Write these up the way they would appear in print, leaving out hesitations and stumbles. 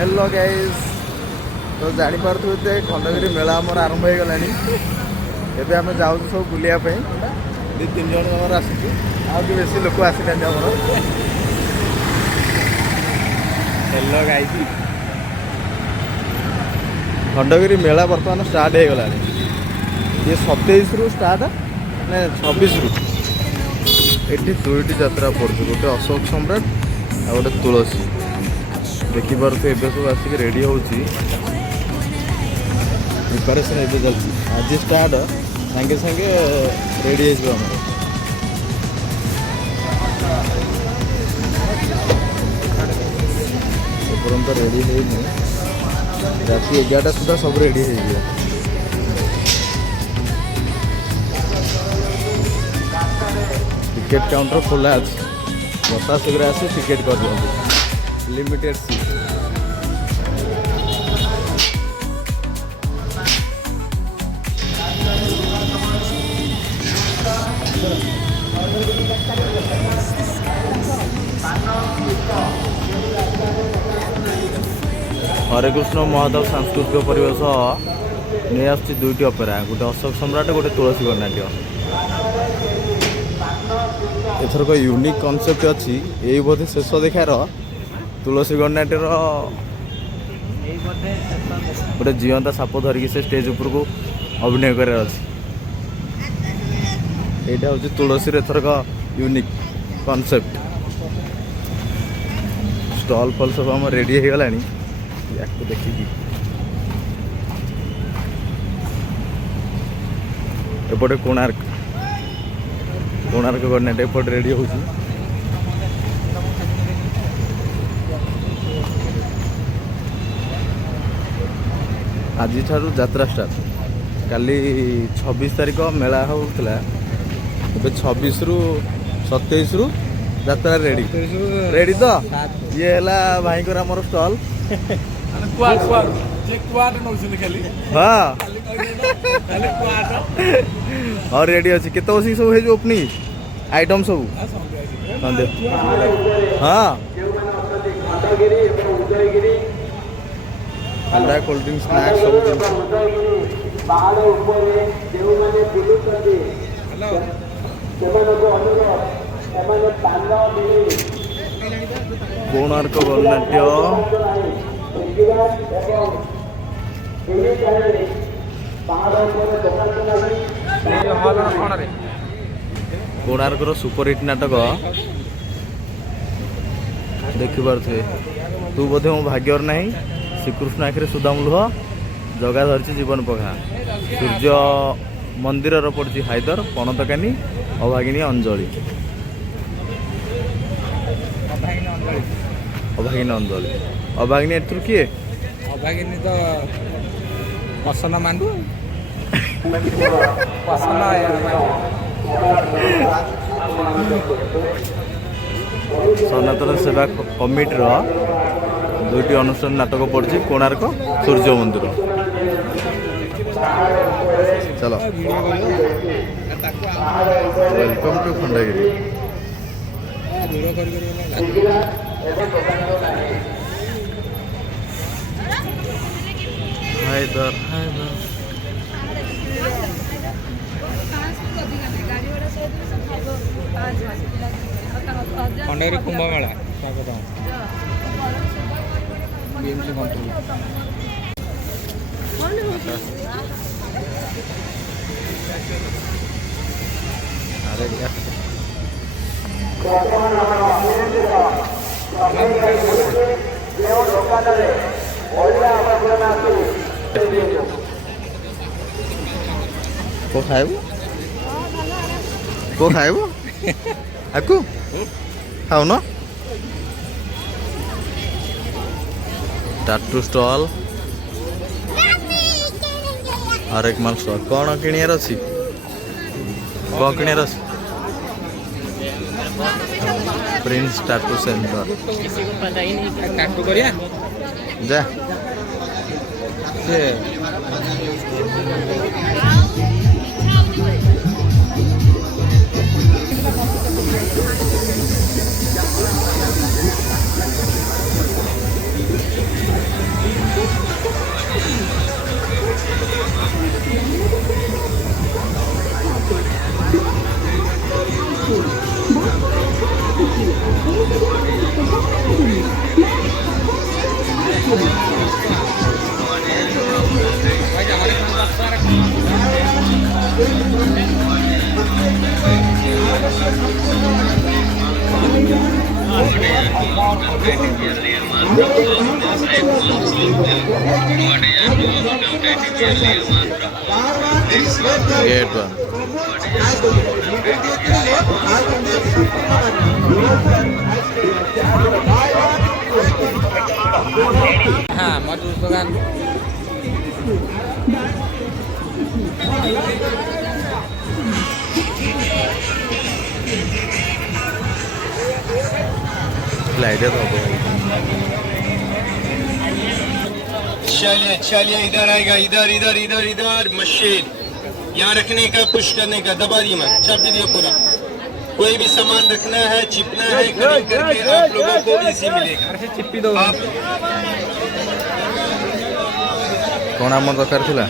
hello guys तो जापारे खंडगिरी मेला आमर आरंभ हो गलानी एबे आम जाऊँ सब बुलायापी दु तीन जन आमर आसुचु आगे बेसी लोक आसीना आमर हेलो गाइस खंडगिरी मेला बर्तमान स्टार्ट हो गलानी ये 27 रु स्टार्ट ना 26 रु एटी दुईटी यात्रा पड़े गोटे अशोक सम्राट आ गोटे तुलसी देखिपार तो एवं सब आसिक रेडी हो प्रिपेरेसन एवं चलती आज स्टार्ट सांगे सांगे रेडी हो पर्यंत रेडी है राति 11टा सुधा सब रेडी हो टिकेट काउंटर खोला अच्छे बता शीघ्र आसे टिकेट कर दिखाँ लिमिटेड सीट हरे कृष्ण महादेव सांस्कृतिक परिवेश नहीं आसुची दुईटी अपेरा गोटे अशोक सम्राट गोटे तुलसी गणनाट्य एथरक यूनिक कॉन्सेप्ट अच्छी यही बोधे शेष देखार तुलसी गणनाट्यर गोटे जीवंता साप धरिकी से स्टेज उपर को अभिनय कर यहाँ हूँ तुलसी एथरक यूनिक कॉन्सेप्ट स्टॉल फल सब आम रेडी हो गला या देखिकी एपटे कोणार्क गणनाट्य एपटे रेडी हो आज यात्रा स्टार्ट काली 26 तारीख मेला होता 26 रु 27 रु यात्रा रेडी रेडी तो ये है भाई को आमर स्टॉल हाँ और रेडी अच्छी केत बस सब हो ओपनिंग आइटम सब हाँ ठंडा कोल्ड ड्रिंक स्नैक्स सब कोणार्क गणनाट्य कोणार्क सुपरहिट नाटक देखिपे तू बोधे मो भाग्यर ना श्रीकृष्ण आखिरे सुदाम लुह जगा धरती जीवन पघा सूर्य मंदिर पड़ी हाइदर पणतकानी अभागिनी अंजलि अभागिनी एथुर किए अभागिनी तो पसन मांडू सनातन सेवा कमिटर दुईटी अनुष्ठान नाटक पड़ी कोणार्क सूर्य मंदिर चलो वेलकम टू खंडगिरी हाइदर खंडगिरी कुंभ मेला स्वागत बीएमसी कंट्रोल को खाइबू आकु खाऊ न टाटू स्टॉल हर एक माल स्टॉल कौन किणियार अच्छी कौन किणियार अच्छी प्रिंस टाटू सेंटर टाटू करिया जा गेट वन हाँ मजूस दुकान लाइट है तो चलिए चलिए इधर आएगा इधर इधर इधर इधर मशीन यहाँ रखने का पुश करने का दबा दिए मत चाप दिए पूरा कोई भी सामान रखना है चिपना है कटिंग करके आप लोगों को इजी मिलेगा अरे चिप्पी दो आप कौन आम दरकार थिला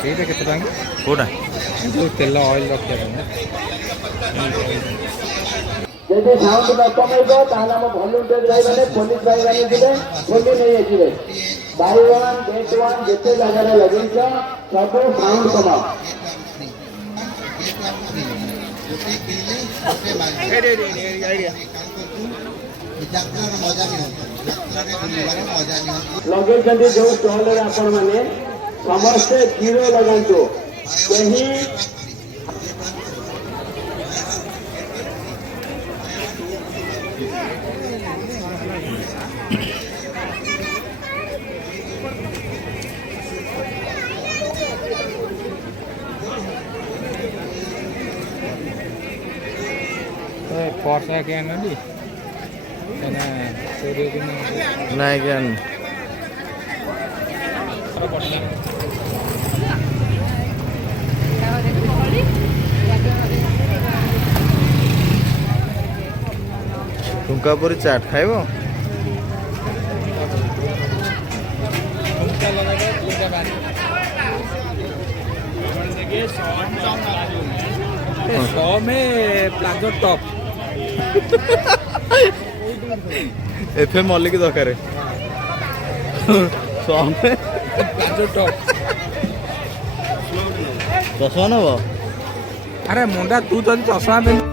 ଏଇଟା କେତେ ଟଙ୍କା କୋଉଟା ଯୋଉ ତେଲ ଅଏଲ ରଖିବା ପାଇଁ ଯଦି ସାଉଣ୍ଡ ନ କମେଇବ ତାହେଲେ ଆମ ଭଲ୍ୟୁଣ୍ଟର ଭାଇମାନେ ପୋଲିସ ଭାଇମାନେ ଯିବେ ଖୋଲି ନେଇ ଆସିବେ ବାଇ ୱାନ୍ ଗେଟ୍ ୱାନ୍ ଯେତେ ଜାଗାରେ ଲଗେଇଛ ସବୁ ସାଉଣ୍ଡ କମାଅ ଲଗେଇଛନ୍ତି ଯୋଉ ଷ୍ଟଲରେ ଆପଣମାନେ ସମସ୍ତେ ଜିରୋ ଲଗାନ୍ତୁ କେହି पर्स के आनली एना चोरी के ନାଇଁ କେନ୍ ଠୁଙ୍କା ପୁରୀ ଚାଟ୍ ଖାଇବ सौ में प्लाजो टॉप एफे मल्लिक दरकार समे प्लाजो टॉप चशमा नब अरे मुंडा तू तो चश्मा पिंध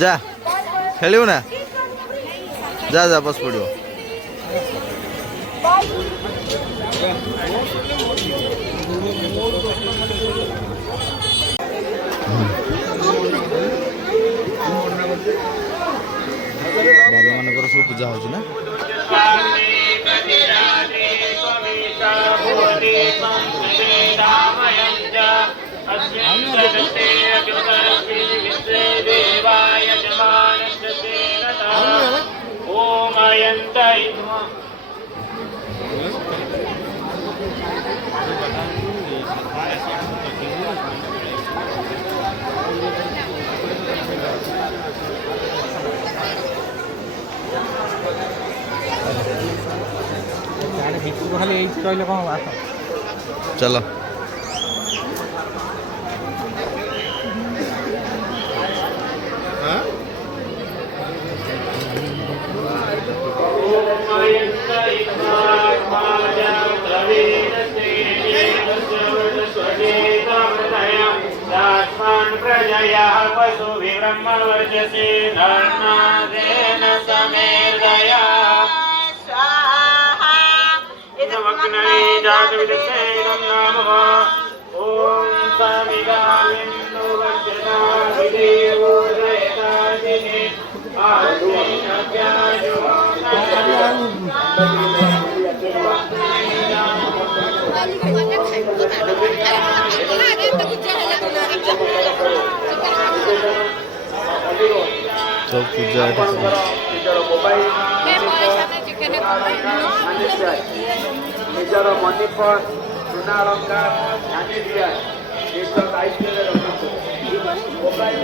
जा खेलियो ना जा जा बस पड़ियो बाबा मानकर सब पूजा होची ना खाली रही कौन आस चलो प्रजया पशु ब्रह्मवर्चसे धर्मादेन समेर्दया स्वाहा जातविदसेदं नमः ॐ समिदामिन्दु वज्रदा विदेवोदयतादिने आदिनव्याजो सब पूजा ନିଜର ମନି ପର୍ସ ସୁନା ଅଳଙ୍କାର ଧ୍ୟାନ ଦିଆ ନିଜ ଦାୟିତ୍ୱରେ ରଖନ୍ତୁ ମୋବାଇଲ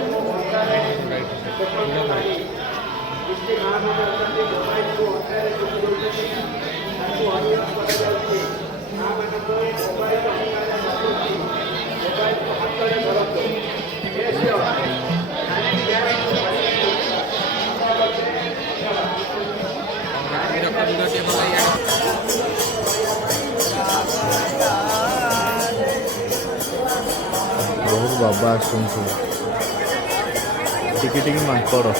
ବହୁତ ବାବା ଆସୁଛନ୍ତି ସବୁ ଟିକେ ଟିକେ ମାଙ୍କଡ଼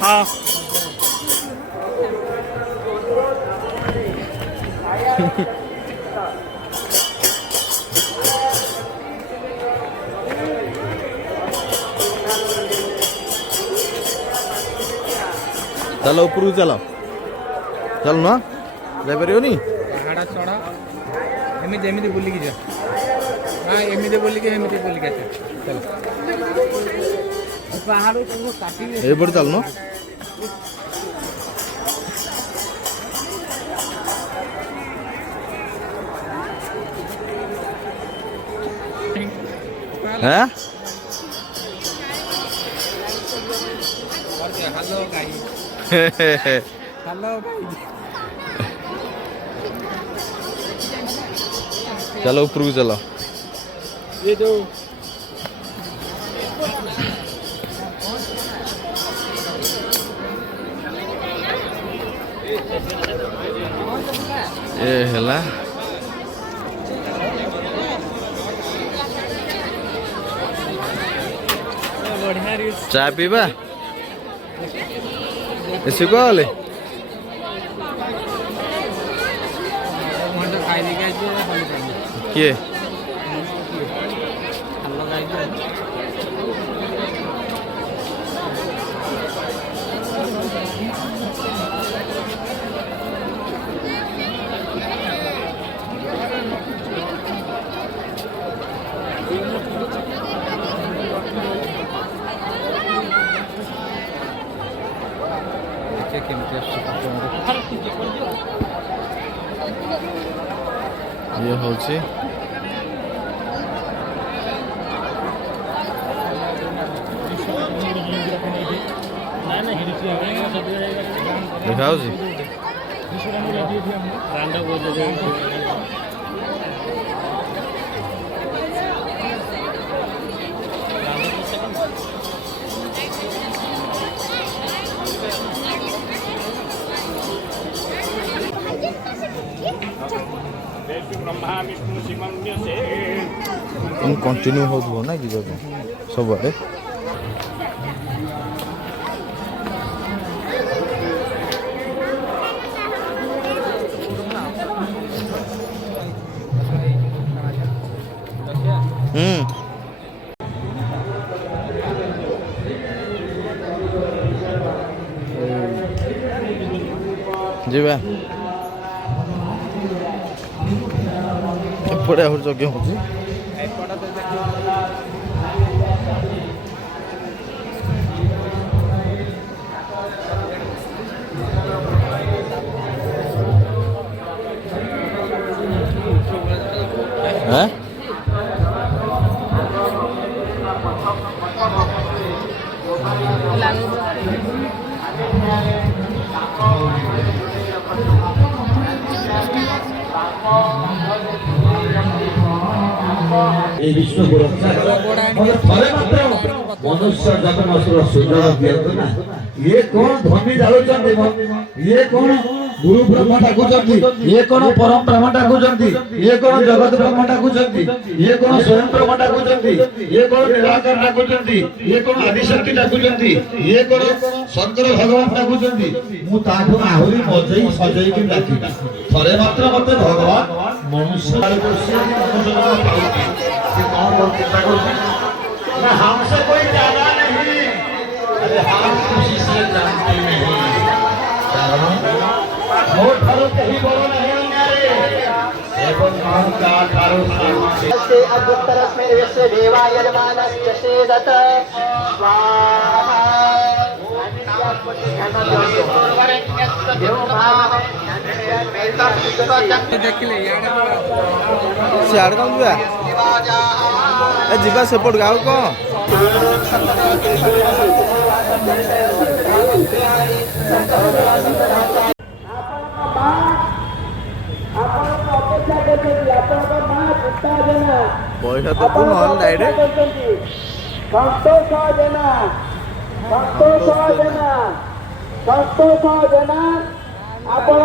हाँ ଚାଲ ଉପରକୁ ଚାଲ ଚାଲ ନା ଯାଇପାରିବନି ପାହାଡ଼ ଚଢ଼ ଏମିତି ଏମିତି ବୁଲିକି ଯା ହଁ ଏମିତି ବୁଲିକି ଏମିତି ବୁଲିକି ଆସ ଚାଲ ପାହାଡ଼ ସବୁ କାଟିକି ଏଇପଟେ ଚାଲୁନ হ্যাঁ ହ୍ୟାଲୋ ଗାଈ ହ୍ୟାଲୋ ଗାଈ ଚାଲ ଉପରକୁ ଚାଲ ये जो ଏ ହେଲା ଚା ପିଇବା ଏସି କଲେ ଖାଇଦେଇକି ଆସିଛି କିଏ ହ୍ୟାଲୋ ଗାଈ କେମିତି ଇଏ ହଉଛି ଦେଖା ହଉଛି ब्रह्मा विष्णु शिवम से कंटिन्यू हो ना कि सब आड़े ଯିବା ଏପଟେ ଆହୁରି ଯଜ୍ଞ ହଉଛି হ্যাঁ এই বিষ্ণু পুরস্কার ଥରେ ମାତ୍ର ମନୁଷ୍ୟ ଜଗନ୍ନାଥର ସୁଯୋଗ ଦିଅନ୍ତୁ ନା ଇଏ କଣ ଧନୀ ଯାଉଛନ୍ତି ଇଏ କଣ ଗୁରୁ ବ୍ରହ୍ମ ଡାକୁଛନ୍ତି ଇଏ କଣ ପରମ ବ୍ରହ୍ମ ଡାକୁଛନ୍ତି ଇଏ କଣ ଜଗତ ବ୍ରହ୍ମ ଡାକୁଛନ୍ତି ଇଏ କଣ ସ୍ୱୟଂ ବ୍ରହ୍ମ ଡାକୁଛନ୍ତି ଇଏ କଣ ନିରାକାର ଡାକୁଛନ୍ତି ଇଏ କଣ ଆଦିଶକ୍ତି ଡାକୁଛନ୍ତି ଇଏ କଣ ଶଙ୍କର ଭଗବାନ ଡାକୁଛନ୍ତି ମୁଁ ତାଠୁ ଆହୁରି ମଜେଇ ସଜେଇକି ଡାକିବି ଥରେ ମାତ୍ର ମତେ ଭଗବାନ ମନୁଷ୍ୟ चिंता करते ना हमसे कोई ज्यादा नहीं अरे हम खुशी से जानते नहीं वो ठारो कहीं बोलो नहीं नारे एवं हम का ठारो से अद्भुत तरस में विश्व देवा यजमानस्य सेदत स्वाहा ଦେଖିଲେ ଇଆଡ଼େ ସିଆଡ଼େ କ'ଣ ଯିବା ଏ ଯିବା ସେପଟକୁ ଆଉ କ'ଣ ଆପଣଙ୍କ ଅପେକ୍ଷା କରିଛନ୍ତି ଆପଣଙ୍କ ମା ଚିତା ଜେନା ପଇସା ଦେବୁ ନହେଲେ ଡାଇରେକ୍ଟ ସନ୍ତୋଷ ଜେନା ଆପଣ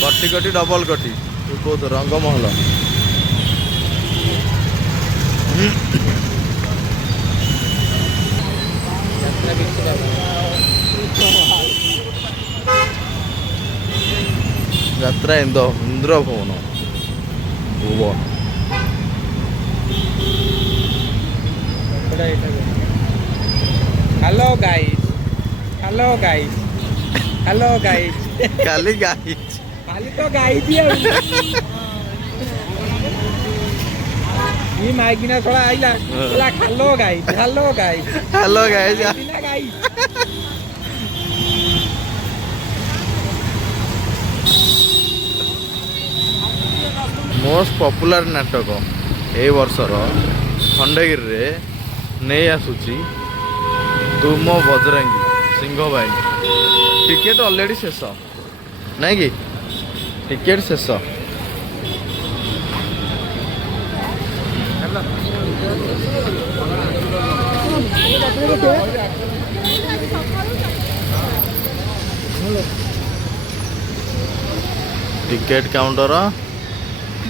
କଟି କଟି ଡବଲ କଟି କେଉଁ ରଙ୍ଗମହଲ ଯାତ୍ରା ଇନ୍ଦ୍ରଭୁବନ ଭୁବନ hello guys hello guys hello guys କାଲି ଗାଇଛି କାଲି ତ ଗାଇଛି ଆଉ ମାଇକିନା ଛଡ଼ା ଆଇଲା hello guys hello guys hello ଗାଇଛି ଗାଇସ୍ ମୋଷ୍ଟ ପପୁଲାର ନାଟକ ଏଇ ବର୍ଷର ଖଣ୍ଡଗିରିରେ ନେଇ ଆସୁଛି ତୁମ ବଜରଙ୍ଗୀ ସିଂହ ଭାଇ ଟିକେଟ୍ ଅଲରେଡ଼ି ଶେଷ ନାଇଁ କି ଟିକେଟ୍ ଶେଷ ଟିକେଟ୍ କାଉଣ୍ଟର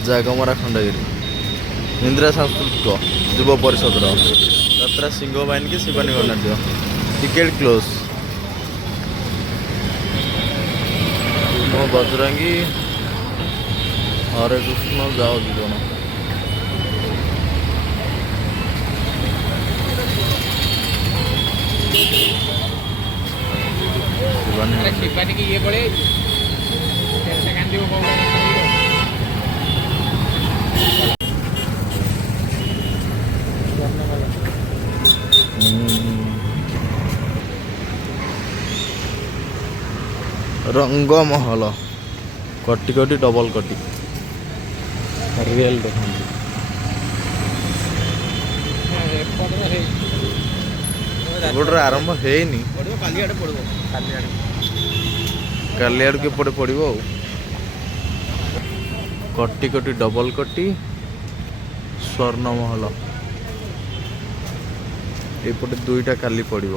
ଜାଗମରା ଖଣ୍ଡଗିରି ଇନ୍ଦିରା ସାଂସ୍କୃତିକ ଯୁବ ପରିଷଦର ଯାତ୍ରା ସିଂହ ବାହିନୀ କି ଶିବାନୀ ଗଣନାଟ୍ୟ ଟିକେଟ୍ କ୍ଲୋଜ୍ ମୋ ବଜରଙ୍ଗୀ ହରେ କୃଷ୍ଣ ଯାଅ ଜୀବନ ଶିବାନୀ କି ଇଏ ପଳେଇ କାନ୍ଦିବ ରଙ୍ଗମହଲ କଟି କଟି ଡବଲ କଟି ରିଏଲ୍ ଦେଖନ୍ତି ଏପଟରେ ଆରମ୍ଭ ହେଇନି କାଲି ଆଡ଼କୁ ଏପଟେ ପଡ଼ିବ ଆଉ କଟି କଟି ଡବଲ କଟି ସ୍ୱର୍ଣ୍ଣମହଲ ଏପଟେ ଦୁଇଟା କାଲି ପଡ଼ିବ